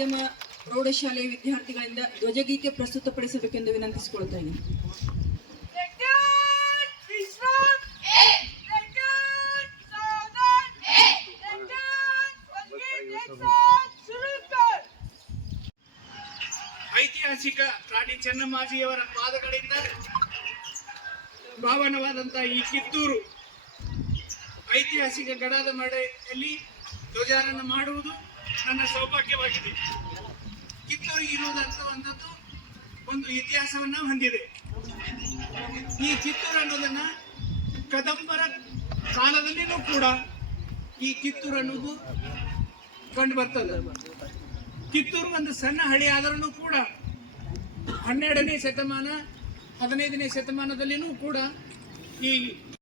ಮಾಧ್ಯಮ ಪ್ರೌಢಶಾಲೆಯ ವಿದ್ಯಾರ್ಥಿಗಳಿಂದ ಧ್ವಜಗೀತೆ ಪ್ರಸ್ತುತಪಡಿಸಬೇಕೆಂದು ವಿನಂತಿಸಿಕೊಳ್ತಾ ಇದ್ದೀನಿ. ಐತಿಹಾಸಿಕ ರಾಣಿ ಚೆನ್ನಮ್ಮಾಜಿಯವರ ಪಾದಗಳಿಂದ ಪಾವನವಾದಂತಹ ಈ ಕಿತ್ತೂರು ಐತಿಹಾಸಿಕ ಗಡಾದ ಮಳೆಯಲ್ಲಿ ಧ್ವಜಾರೋಹಣ ಮಾಡುವುದು ನನ್ನ ಸೌಭಾಗ್ಯವಾಗಿದೆ. ಕಿತ್ತೂರು ಇರುವುದಂತದ್ದು ಒಂದು ಇತಿಹಾಸವನ್ನ ಹೊಂದಿದೆ. ಈ ಕಿತ್ತೂರು ಅನ್ನೋದನ್ನ ಕದಂಬರ ಕಾಲದಲ್ಲಿನೂ ಕೂಡ ಈ ಕಿತ್ತೂರು ಅನ್ನೋದು ಕಂಡು ಬರ್ತದೆ. ಕಿತ್ತೂರು ಒಂದು ಸಣ್ಣ ಹಳ್ಳಿ ಆದರೂ ಕೂಡ 12ನೇ ಶತಮಾನ 15ನೇ ಶತಮಾನದಲ್ಲಿನೂ ಕೂಡ ಈ